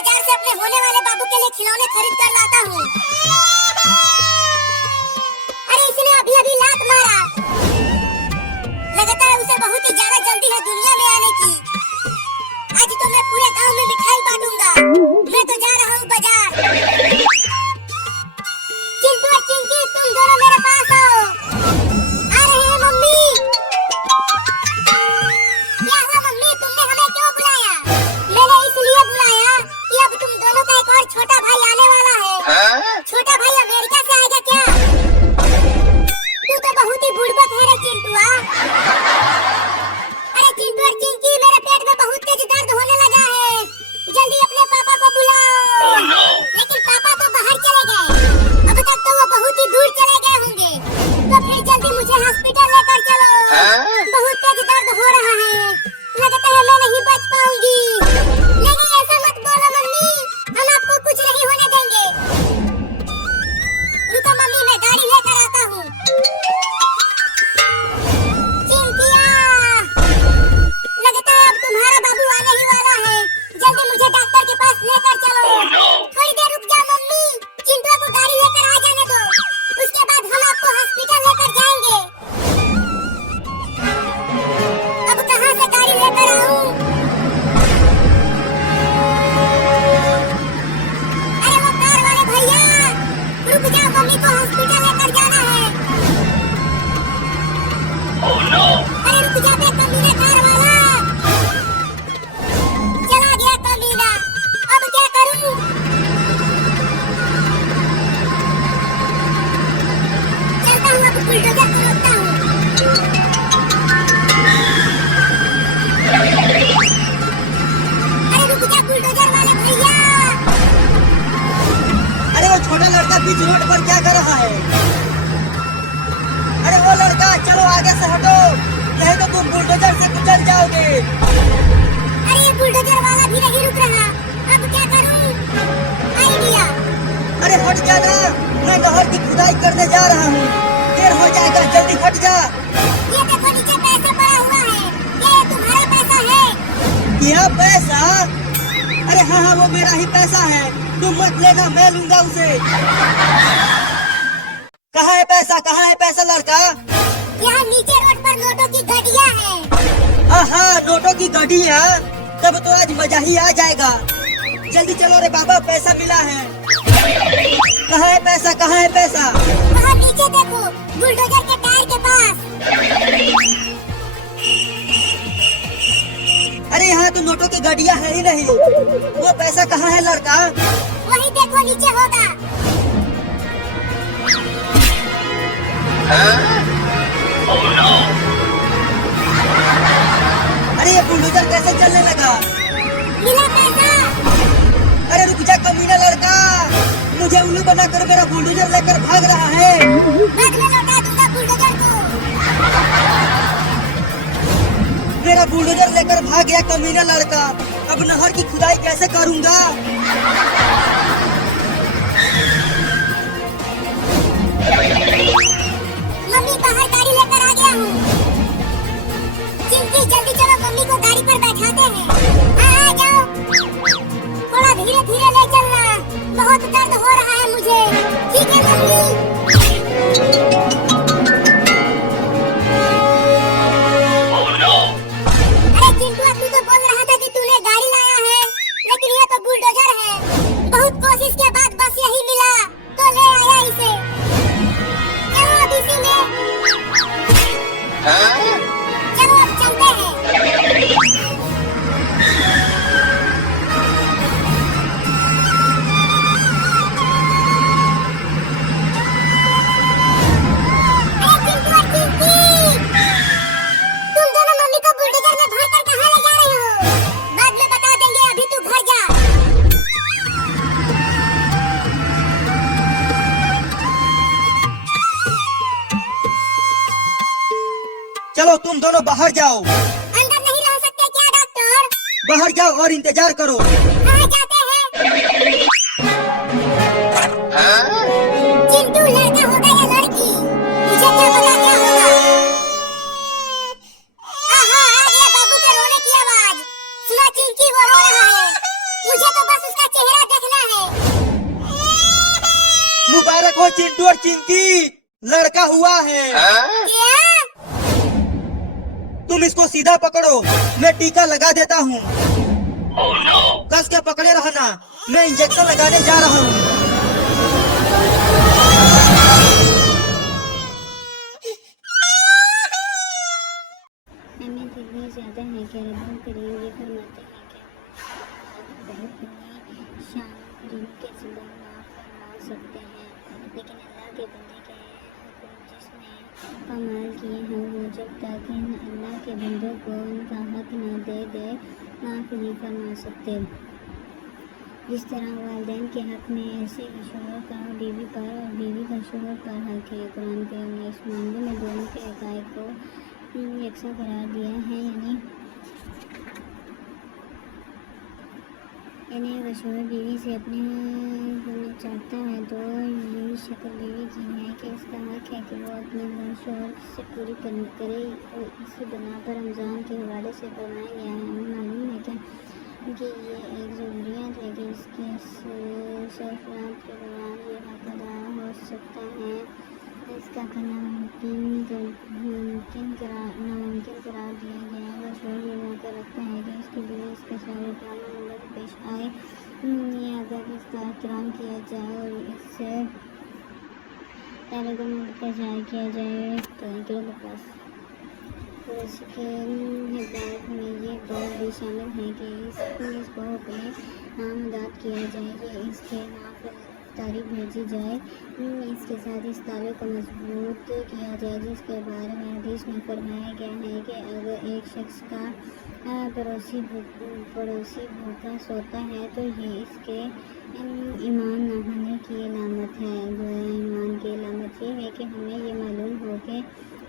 बाजार से अपने होने वाले बाबू के लिए खिलौने खरीद कर लाता हूँ। अरे इसने अभी अभी लात मारा। लगता है उसे बहुत ही ज्यादा जल्दी है दुनिया में आने की। आज तो मैं पूरे गांव में मिठाई बांटूंगा। मैं तो जा रहा हूँ बाजार। चिंटू और चिंकी तुम दोनों मेरे पास आओ। आ रहे हैं मम्मी। क्या हुआ मम्मी, तुमने हमें क्यों बुलाया? मैंने इसलिए बुलाया कि अब तुम दोनों का एक और छोटा भाई आने वाला है। छोटा भाई अमेरिका से आएगा क्या? तू तो बहुत ही बुड़बक है रे चिंटुआ। अरे चिंटू और चिंकी, मेरे पेट में बहुत तेज दर्द होने लगा है। जल्दी अपने पापा को बुलाओ। लेकिन पापा तो बाहर चले गए। अब तक तो वो बहुत ही दूर चले गए होंगे। तो फिर जल्दी मुझे हॉस्पिटल लेकर चलो। बहुत तेज दर्द हो रहा है। लगता है मैं नहीं बच पाऊंगी। नहीं ऐसा मत बोलो मम्मी, हम आपको कुछ नहीं होने देंगे। रुको मम्मी, मैं गाड़ी लेकर आता हूँ। चिंकिया, लगता है अब तुम्हारा बाबू आने ही वाला है। जल्दी मुझे डॉक्टर के पास लेकर चलो। थोड़ी देर रुक जा मम्मी, चिंटू को गाड़ी लेकर आ जाने दो। उसके बाद हम आपको हॉस्पिटल लेकर जाएंगे। अब कहाँ से गाड़ी लेकर आऊं? अरे वो कार वाले भैया, रुक जाओ, मम्मी को हॉस्पिटल लेकर जाना है। अरे रुक जा बे कमीना कार वाला। चला गया कमीना, अब क्या करूं? चलता हूँ, अब बुलडोजर को रोकता हूँ। अरे रुक जा बुलडोजर वाले भैया। अरे वो छोटा लड़का बीच रोड पर क्या कर रहा है? अरे वो लड़का, चलो आगे से हटो, नहीं तो तुम बुलडोजर से गुजर जाओगे। अरे ये बुलडोजर वाला भी नहीं रुक रहा, अब क्या करूं? आइडिया। अरे हट जा ना, मैं नहर की खुदाई करने जा रहा हूँ, देर हो जाएगा, जल्दी हट जा। ये देखो नीचे पैसा पड़ा हुआ है, क्या ये तुम्हारा पैसा है? यह पैसा? अरे हाँ हाँ, वो मेरा ही पैसा है, तुम मत लेना, मैं लूंगा उसे। कहाँ है पैसा, कहाँ है पैसा लड़का? यहाँ नीचे रोड पर नोटों की गड्डियाँ हैं। हाँ, नोटों की गड्डियाँ, तब तो आज मजा ही आ जाएगा। जल्दी चलो रे बाबा, पैसा मिला है। कहाँ है पैसा, कहाँ है पैसा? वहाँ नीचे देखो, बुलडोजर के टायर के पास। अरे यहाँ तो नोटों की गड्डियाँ है ही नहीं, वो पैसा कहाँ है लड़का? वही देखो नीचे होगा। अरे ये बुलडोजर कैसे चलने लगा? मिला पैसा। अरे रुक जा कमीना लड़का, मुझे उल्लू बनाकर मेरा बुलडोजर लेकर भाग रहा है। बाद में लौटा दूंगा बुलडोजर को। मेरा बुलडोजर लेकर भाग गया कमीना लड़का, अब नहर की खुदाई कैसे करूंगा? मम्मी बाहर गाड़ी लेकर आ गया हूँ। चिंकी जल्दी चलो, मम्मी को गाड़ी पर बैठाते हैं। हाँ आ जाओ, थोड़ा धीरे धीरे ले चलना, बहुत दर्द हो रहा है मुझे। ठीक है मम्मी। अरे चिंटू, तू तो बोल रहा था कि तूने गाड़ी लाया है, लेकिन ये तो बुलडोजर है। बहुत कोशिश के बाद बस यही मिला, तो ले आया इसे। चलो अब इसी में, चलो अब चलते हैं। अरे चिंटू और चिंकी, तुम दोनों मम्मी को बुलडोजर में भरकर कहाँ ले जा रहे हो? बाद में बता देंगे, अभी तू घर जा। चलो तुम दोनों बाहर जाओ। अंदर नहीं रह सकते क्या डॉक्टर? बाहर जाओ और इंतजार करो। कहाँ जाते हैं? चिंटू लड़का होगा या लड़की, मुझे क्या पता क्या होगा। आ गया बाबू के रोने की आवाज। सुना चिंकी, वो रो रहा है। मुझे तो बस उसका बीवी लड़का हुआ है। क्या? तुम इसको सीधा पकड़ो, मैं टीका लगा देता हूँ। कस के पकड़े रहना, मैं इंजेक्शन लगाने जा रहा हूँ। हमें इतनी ज़्यादा है कि रब्बुल करीम ये फरमाते हैं कि बहुत अपनी शान करीम के ज़िंदा माफ़ फरमा सकते हैं, लेकिन अल्लाह के बंदे के हुक्म जिसने कमाल किए हैं वो जब तक अल्लाह के बंदों को उनका हक न दे दे माफ़ नहीं फरमा सकते। जिस तरह वालिदैन के हक़ में ऐसे ही शोहर का बीवी पर और बीवी का शोहर पर हक़ है। कुरान करीम ने इस मामले में दोनों के हक़ाइक़ को यकसा करार दिया है, यानी अगर शोहर बीवी से अपने होना चाहता है तो यही शक्ल बीवी की है कि इसका हक़ है कि वो अपने शोहर से पूरी करे। और इसी बना पर रमज़ान के हवाले से फरमाया गया है। हमें मालूम है कि ये एक ज़रूरियात है कि इसके सरफराज के दौरान ये हक़ अदा हो सकता है। इसका करना नामुमकिन करार दिया गया है। अगर शोहर ये मौका रखता है कि इसके लिए इसके सारे काम नंबर पेश आए या अगर इसका एहतराम किया जाए और इससे ताल्लुक़ किया जाए तो इसके हिदायत में ये बात भी शामिल है कि इसको अपने आमदाद किया जाए कि इसके नाम तारीख भेजी जाए, इसके साथ इस ताल्लुक़ को मजबूत किया जाए जिसके बारे में हदीस में फरमाया गया है कि अगर एक शख्स का पड़ोसी भूखा सोता है तो ये इसके ईमान न होने की अलामत है। गोया ईमान की अलामत ये है कि हमें ये मालूम हो कि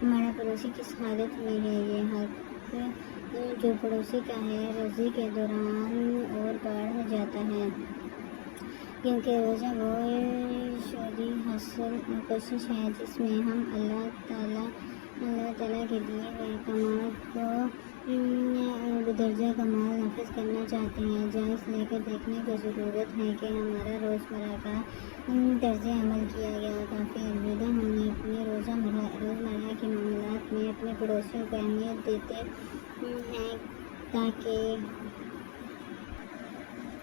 हमारा पड़ोसी किस हालत में है। ये हक़ जो पड़ोसी का है रोज़े के दौरान और बढ़ जाता है, क्योंकि रोज़ा वो शरई हासिल कोशिश है जिसमें हम अल्लाह ताला के दिए हुए कमाल को दर्जा कमाल नाफिज करना चाहते हैं। जायज़ लेकर देखने की ज़रूरत है कि हमारा रोज़मर्रा का तर्ज़ अमल किया गया काफ़ी अलविदा। हमने अपने रोज़मर्रा के मामलात में अपने पड़ोसियों को अहमियत देते हैं ताकि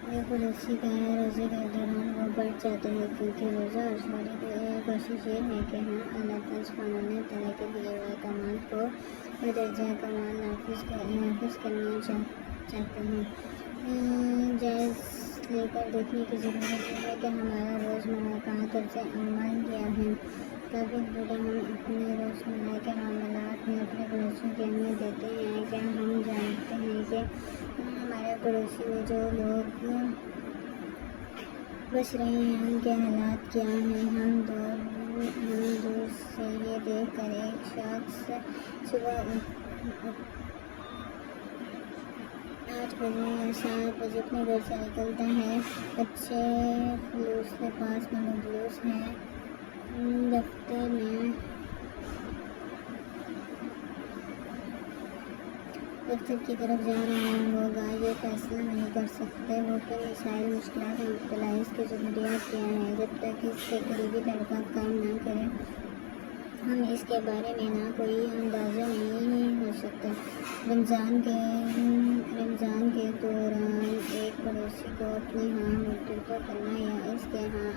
ये पड़ोसी का रोज़े के दौरान वो बढ़ जाता है, क्योंकि रोज़ा और शरई कोशिश ये है कि हम अल्लाह ताला के दिए हुए कमाल को दर्जा कमाल नाफिज करना चाहते हैं। जायज़ लेकर देखने की ज़रूरत है कि हमारा रोज़मर्रा का तर्ज़ अमल क्या है। काफ़ी बूढ़े हम अपने रोज़मर्रा के मामलात में अपने पड़ोसियों की अहमियत देते हैं। क्या हम जानते हैं कि हमारे पड़ोसी में जो लोग बस रहे हैं उनके हालात क्या हैं। हम दूर से ये देख कर एक शख्स सुबह 8 बजे या 7 बजे अपने घर से निकलता है, अच्छे खलूस के पास में मजलूस है, दफ्तर में दफ्तर की तरफ जा रहा होगा, ये फैसला नहीं कर सकते वो किन मसाइल मुश्किलात में मुब्तला है, इसकी ज़रूरियात क्या है। जब तक इससे करीबी ताल्लुकात काम ना करें हम इसके बारे में ना कोई अंदाज़ा नहीं हो सकता। रमज़ान के दौरान एक पड़ोसी को अपने यहाँ मुतलक़ करना या इसके यहाँ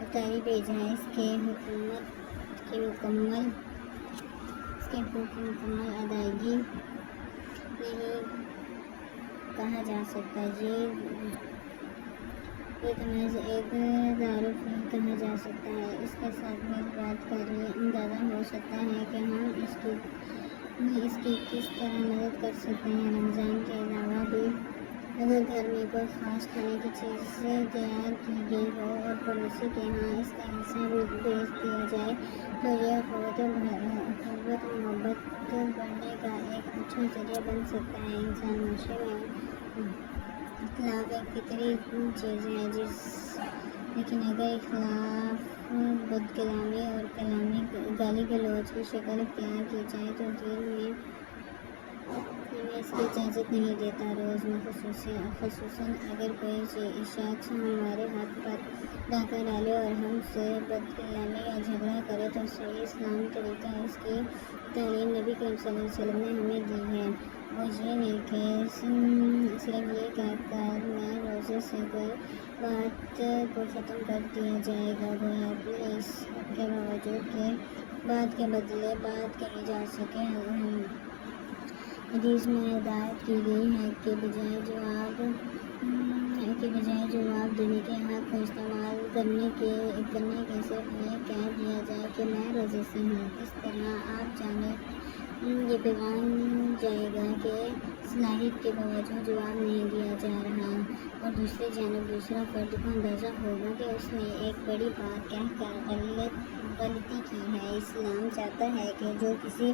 अफ्तारी भेजना इसके हुकूमत की मुकम्मल अदायगी नहीं कहा जा सकता। ये तमाज़ एक तारुफ नहीं कहा जा सकता है। इसके साथ में बात कर अंदाज़ा हो सकता है कि हम इसकी किस तरह मदद कर सकते हैं। रमज़ान के अलावा भी अगर घर में कोई ख़ास खाने की चीज़ तैयार की गई हो और पड़ोसी के यहाँ इसका हिस्सा भी भेज दिया जाए तो यह क़ुव्वत मोहब्बत बढ़ने का एक अच्छा ज़रिया बन सकता है। इंसान माशरे में इख्लाफ़ एक फितरी चीज़ है, लेकिन अगर इख्लाफ़ बदकलामी और गाली गलौज की शक्ल इख्तियार की जाए तो दिल में हमें इसकी इजाज़त नहीं देता। रोज़ में ख़ुसूसन अगर कोई शख्स हमारे हाथ पर डाका डाले और हमसे बदकलामी या झगड़ा करे तो सही इस्लामी तरीका इसकी तालीम नबी करीम सल्लल्लाहु अलैहि वसल्लम ने हमें दी है। वो ये है कि सिर्फ ये कहकर मैं रोज़े से कोई बात को ख़त्म कर दिया जाएगा, गोया कि इस के बावजूद के बात के बदले बात कही जा सके। हदीस में हिदायत की गई है कि बजाय जवाब देने के हक़ को इस्तेमाल करने के सिर्फ ये कह दिया जाए कि मैं रोज़े से हूँ। इस तरह आप जाने ये पैगाम जाएगा कि सलाहियत के बावजूद जवाब नहीं दिया जा रहा और दूसरी जानब दूसरा फ़र्द को अंदाज़ा होगा कि उसने एक बड़ी बात कहकर गलती की है। इस्लाम चाहता है कि जो किसी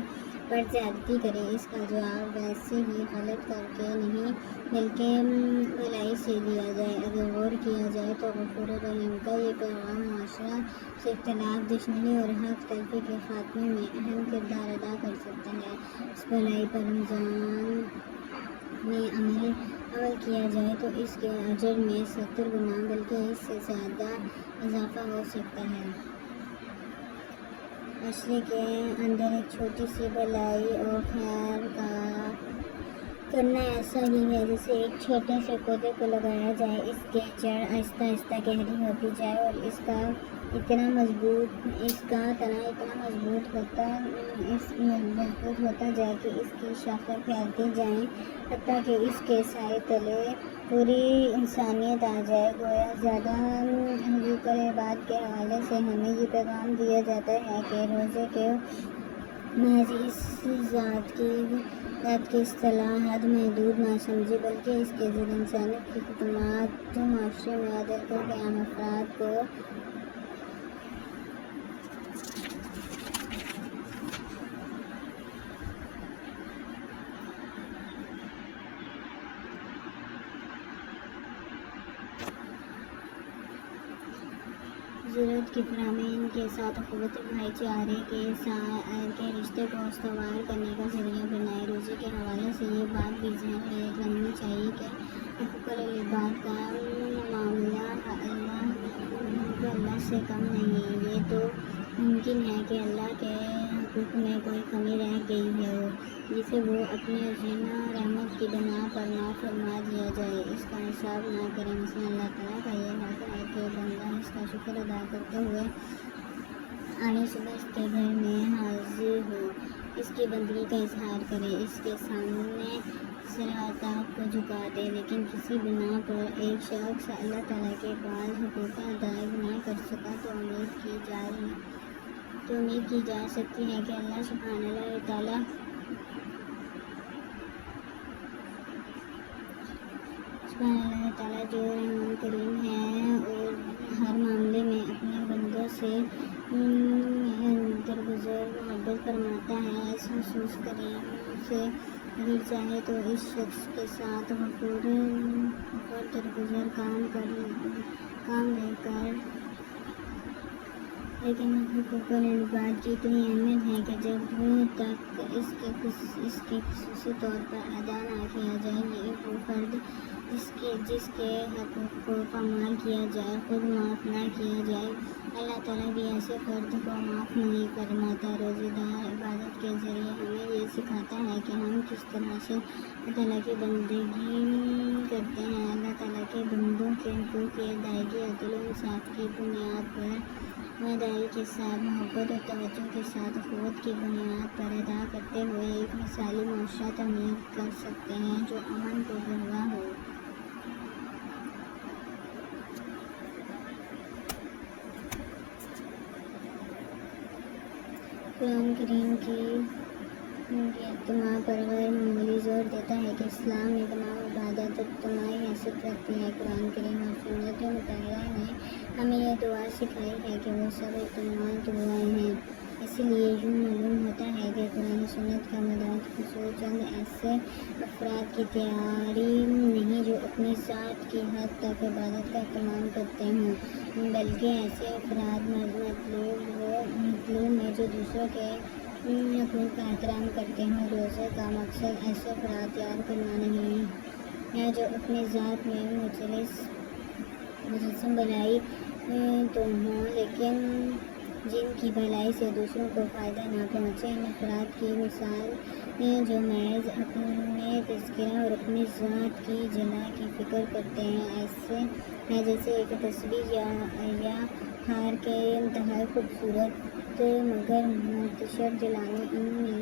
पर ज़्यादती करे इसका जवाब वैसे ही गलत करके नहीं बल्कि भलाई से दिया जाए। अगर गौर किया जाए तो गफूर रहीम का ये पैगाम माशरा से इख्तिलाफ, दुश्मनी और हक़ तलफ़ी के ख़ात्मे में अहम किरदार अदा कर सकता है। इस भलाई पर रमज़ान में अमल किया जाए तो इसके अजर में 70 गुना बल्कि इससे ज़्यादा इजाफ़ा हो सकता है। मछली के अंदर एक छोटी सी भलाई और खैर का करना ऐसा ही है जैसे एक छोटे से पौधे को लगाया जाए, इसके जड़ आहिस्ता आहिस्ता गहरी होती जाए और इसका तना इतना मजबूत होता जाए कि इसकी शाखें फैलती जाएं हत्ता कि इसके साए तले पूरी इंसानियत आ जाए। गोया ज़्यादा ज़िक्र-ए-बात के हवाले से हमें ये पैगाम दिया जाता है कि रोज़े के महज इस ज़ात की इस्तिलाहात महदूद ना समझे बल्कि इसके ज़रिए इंसानियत की खिदमत माशरे में अदल को क़याम अफ़राद को ज़रूरत की फराहमी के साथ अख़ुवत भाईचारे के रिश्ते को उसवार करने का ज़रिया बनाए। रोज़े के हवाले से ये बात भी ज़हन में रखनी चाहिए कि हुक़ूक़-उल-इबाद का मामला अल्लाह से कम नहीं है। ये तो मुमकिन है कि अल्लाह के हुक़ूक़ में कोई कमी रह गई हो जिसे वो अपनी अज़ीम रहमत की बिना पर माफ़ फरमा दिया जाए, इसका हिसाब ना करें। मसलन अल्लाह ताला का ये हक़ है कि बंदा इसका शुक्र अदा करते हुए आने सुबह इसके घर में हाजिर हो, इसकी बंदगी का इजहार करे, इसके सामने सिराताब को झुका दे। लेकिन किसी बिना पर एक शख्स अल्लाह ताला के पास हुकूक अदायगी ना कर सका तो उम्मीद की जा सकती है कि अल्लाह सुब्हानहू व तआला जो रहमान करीम है और हर मामले में अपने बंदों से दरगुजर मोहब्बत फरमाता है। इस महसूस करीम से अगर चाहे तो इस शख्स के साथ गफूर दरगुजर काम लेकर लेकिन हुक़ूक़-उल-इबाद की इतनी अहमियत है कि जब तक इसके ख़ुसूसी तौर पर अदा ना किया जाए, ये वो फ़र्द जिसके हक़ूक़ को पामाल किया जाए, खुद माफ़ ना किया जाए, अल्लाह ताला भी ऐसे फ़र्द को माफ़ नहीं फरमाता। रोज़ेदार इबादत के ज़रिए हमें ये सिखाता है कि हम किस तरह से अल्लाह ताला की बंदगी करते हैं। अल्लाह ताला के बंदों के हुकूक़ की अदायगी अदल व इंसाफ़ की बुनियाद पर ईमानदारी के साथ, मोहब्बत और तवज्जो के साथ, अख़ुवत की बुनियाद पर अदा करते हुए एक मिसाली मुआशरा तमीर कर सकते हैं जो अमन को गवाह हो। कुरान करीम की इज्तिमा पर गैर मामूली ज़ोर देता है कि इस्लाम में तमाम इबादत इज्तिमाई हैसियत रखती है। कुरान करीम और सुन्नत मुतहरा ने हमें यह दुआ सिखाई है कि वो सब इज्तिमाई दुआएं हैं। इसीलिए यूँ मालूम होता है कि कुरान सुन्नत का मदाद खुसूस चंद ऐसे अफराद की तैयारी नहीं जो अपनी ज़ात की हद तक इबादत का इत्मीनान करते हों, बल्कि ऐसे अफराद मतलूब में जो दूसरों के हकूक़ का एहतराम करते हैं। रोज़े का मकसद ऐसे अफराद याद करना नहीं है जो अपनी ज़ात में मुजस्सम भलाई तो हों, लेकिन जिनकी भलाई से दूसरों को फ़ायदा ना पहुँचे। इन अफराद की मिसाल जो महज अपने तज़किरा और अपनी ज़ात की जना की फ़िक्र करते हैं, ऐसे है जैसे एक तस्बीह या हार के इंतहाई खूबसूरत मगर मुंतशर जलाने इनमें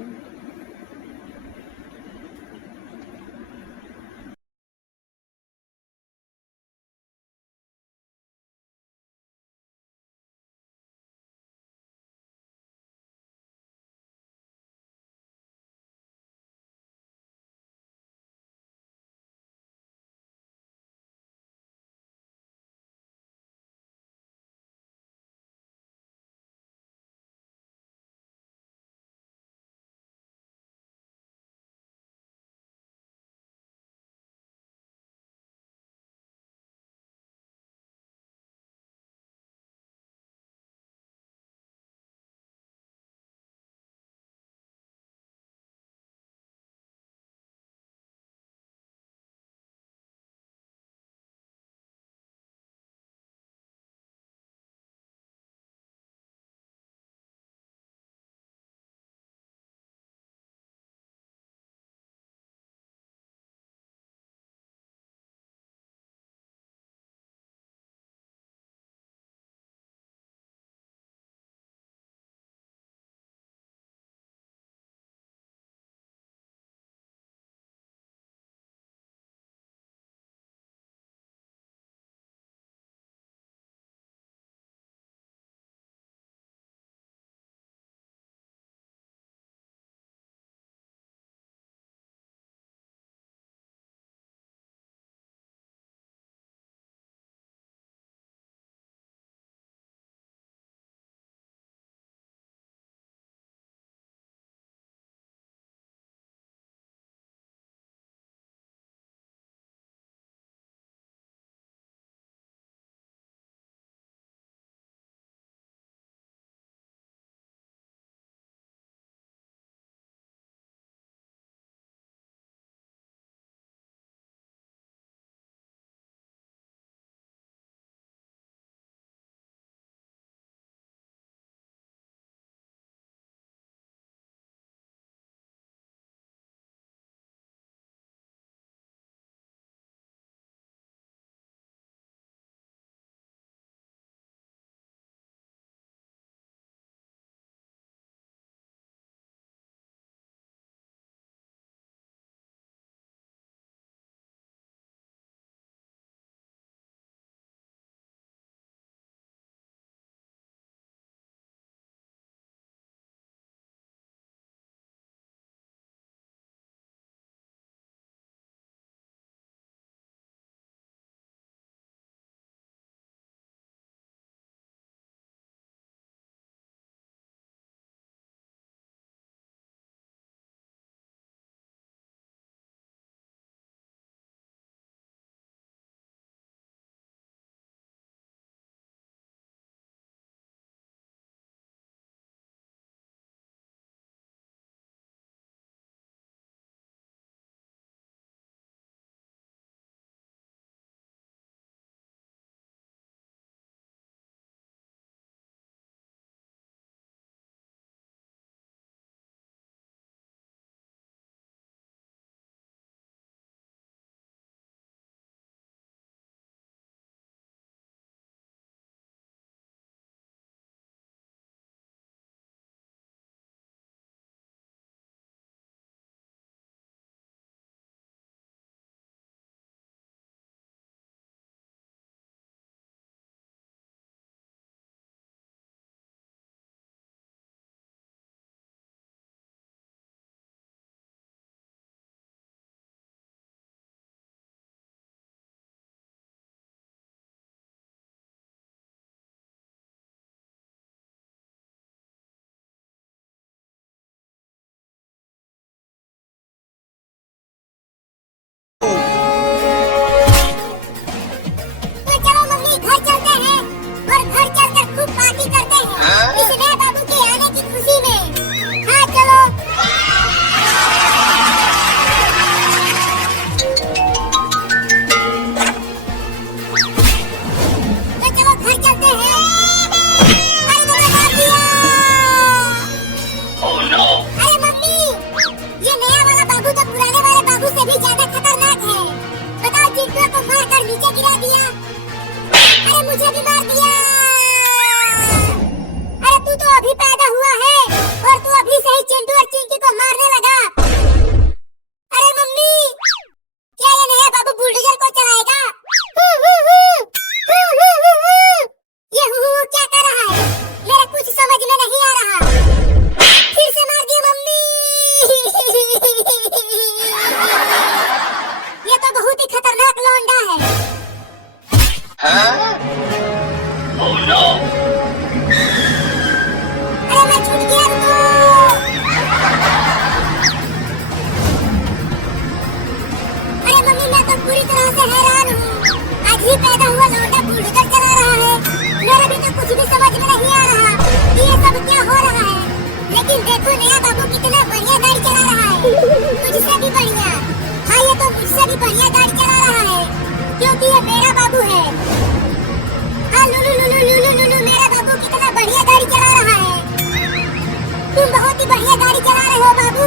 तुम बहुत ही बढ़िया गाड़ी चला रहे हो बाबू,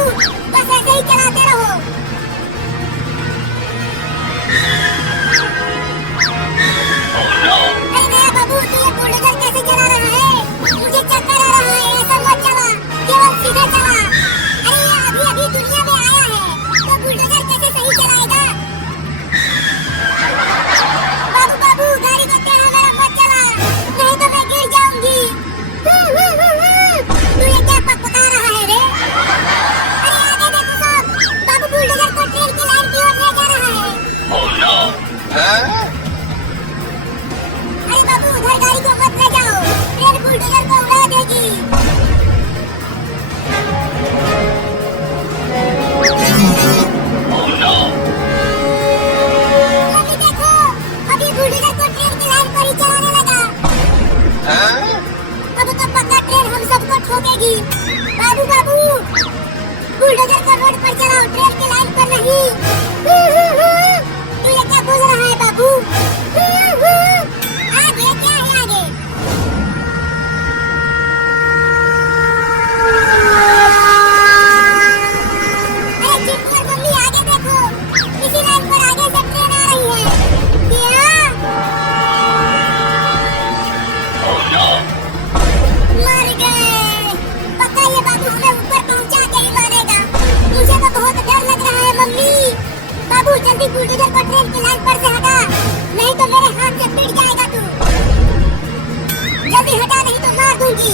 बस ऐसे ही चलाते रहो। अरे नया बाबू, तू ये बुलडोजर कैसे चला रहा है? मुझे चक्कर आ रहा है, ऐसा मत चला, केवल सीधा चला। अरे ये अभी अभी दुनिया में आया है, तो बुलडोजर कैसे सही चलाएगा? बाबू बाबू, गाड़ी को टेढ़ा मेढ़ा मत चला, नहीं तो मैं गिर जाऊंगी। तू ये क्या पकपका रहा है रे? अरे आगे देखो सब, बाबू बुलडोजर को ट्रेन की लाइन की ओर ले जा रहा है। अरे बाबू, उधर गाड़ी को मत ले जाओ, ट्रेन बुलडोजर को उड़ा देगी। अभी देखो, अभी बुलडोजर को ट्रेन की लाइन पर ही चलाने लगा। अब तो पक्का ट्रेन हम सबको ठोकेगी। बाबू बाबू, बुलडोजर को रोड पर चलाओ, ट्रेन की लाइन पर नहीं। तू ये क्या बोल रहा है बाबू? आगे क्या है आगे? अरे चिंटू और मम्मी आगे देखो, इसी लाइन पर आगे से ट्रेन आ रही है। क्या? मर गए। पक्का ये बाबू हमें ऊपर पहुंचा के ही मारेगा। मुझे तो बहुत डर लग रहा है मम्मी। बाबू जल्दी बुलडोजर को ट्रेन की लाइन पर से हटा, नहीं तो मेरे हाथ से पिट जाएगा तू। जल्दी हटा, नहीं तो मार दूंगी।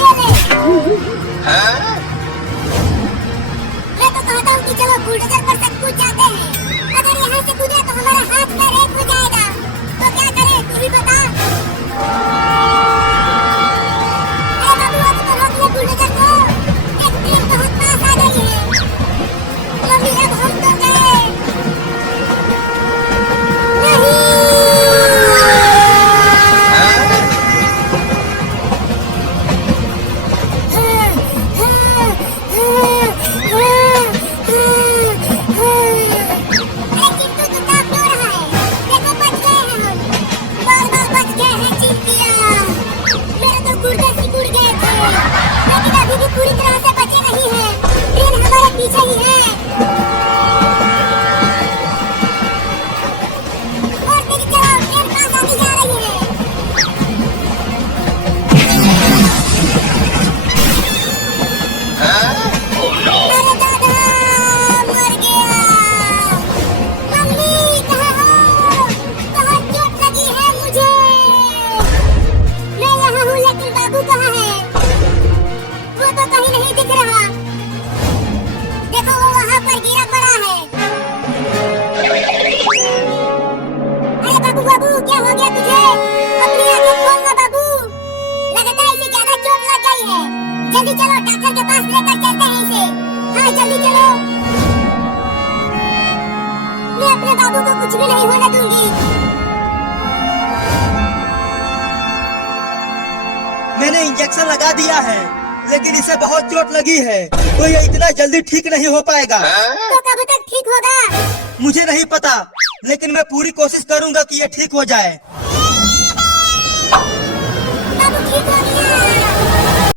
ये ले। मैं तो कहता हूँ कि चलो बुलडोजर पर से कूद जाते हैं। अगर यहाँ से कूदे तो हमारा हाथ पैर एक हो जाएगा, तो क्या करें तू ही बता। अरे बाबू, अभी तो रोक ले बुलडोजर को, एक ट्रेन बहुत पास आ गई है। मम्मी अब हम तो गए। नहीं। अरे चिंटू, तू कहाँ क्यों रहा है? देखो बच गए हैं हम, बार-बार बच गए हैं चिंटिया। मेरे तो गुर्दे सिकुड़ गए थे, लेकिन अभी भी पूरी तरह से बचे नहीं हैं। ट्रेन हमारे पीछे ही है। और तेज चलाओ, ट्रेन पास आती जा रही है। अरे दादा, मर गया। मम्मी कहाँ हो? बहुत चोट लगी है मुझे। मैं यहाँ हूँ, लेकिन बाबू कहाँ है? वो तो कहीं नहीं दिख रहा। देखो वो वहाँ पर गिरा पड़ा है। अरे बाबू बाबू, क्या हो गया तुझे? अपनी आंखें खोल ना बाबू, लगता है इसे ज्यादा चोट लग गई है। जल्दी चलो, डॉक्टर के पास लेकर चलते हैं इसे। हाँ जल्दी चलो, मैं अपने बाबू को कुछ भी नहीं होने दूंगी। मैंने इंजेक्शन लगा दिया है, लेकिन इसे बहुत चोट लगी है, तो ये इतना जल्दी ठीक नहीं हो पाएगा। तो कब तक ठीक होगा? मुझे नहीं पता, लेकिन मैं पूरी कोशिश करूंगा कि ये ठीक हो जाए।